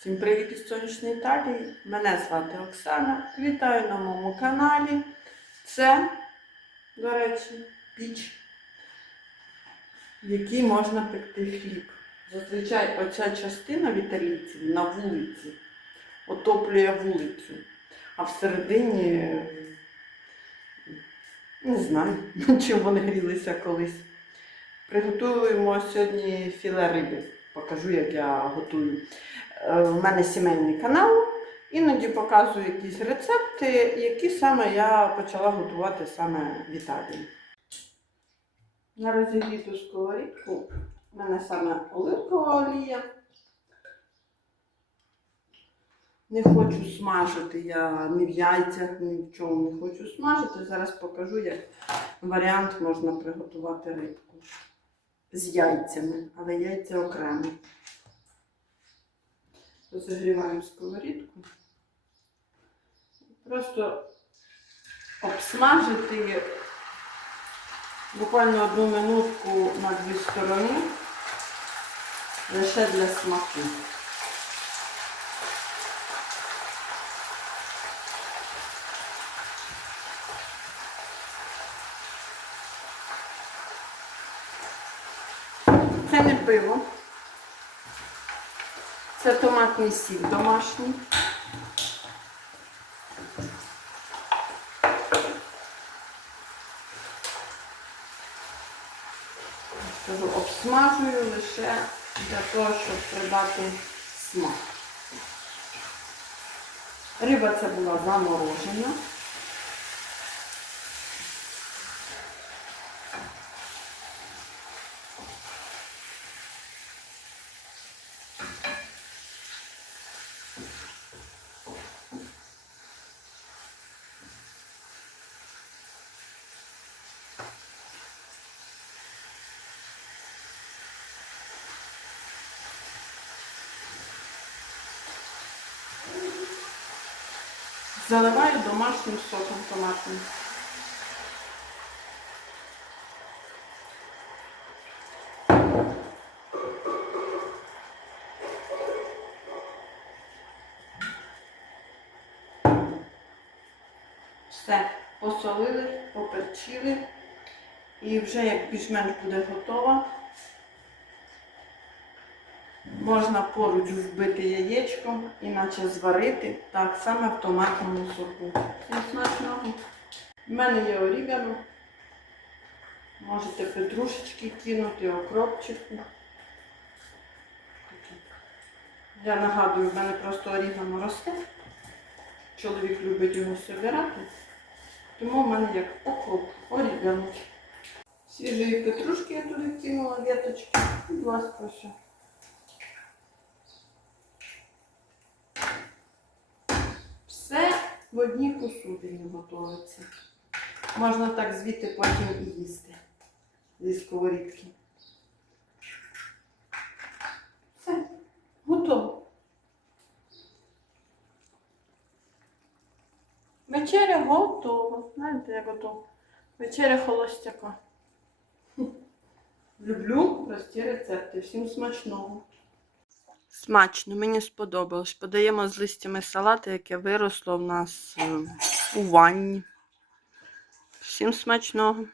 Всім привіт із сонячної Італії. Мене звати Оксана. Вітаю на моєму каналі. Це, до речі, піч, в якій можна пекти хліб. Зазвичай оця частина в італійців на вулиці отоплює вулицю, а всередині не знаю, чим вони грілися колись. Приготуємо сьогодні філе риби. Покажу, як я готую. Е, В мене сімейний канал. Іноді показую якісь рецепти, які саме я почала готувати саме в Італії. На розігріту сковорідку в мене саме оливкова олія. Не хочу смажити я ні в яйцях, ні в чому не хочу смажити. Зараз покажу, як варіант можна приготувати рибку з яйцями, але яйця окремо. Розігріваємо сковорідку. Просто обсмажити буквально одну минутку на дві сторони лише для смаку. Це не пиво. Це томатний сік домашній. Обсмажую лише для того, щоб придати смак. Риба ця була заморожена. Заливаю домашнім соком томатним. Все, посолили, поперчили. І вже як більш-менш буде готова, Можна поруч вбити яєчко, іначе зварити так само в томатному соку. Смачного. У мене є орігано. Можете петрушечки кинути, окропчику. Я нагадую, в мене просто орігано росте. Чоловік любить його собирати. Тому в мене як окроп, орігано. Свіжої петрушки я туди кинула, віточки. Будь ласка, все. Все в одній посудині готується. Можна так звідти потім і їсти зі сковорідки. Все, готово. Вечеря готова. Знаєте, як готова? Вечеря холостяка. Люблю прості рецепти. Всім смачного. Смачно, мені сподобалось. Подаємо з листями салату, яке виросло в нас е, у ванні. Всім смачного.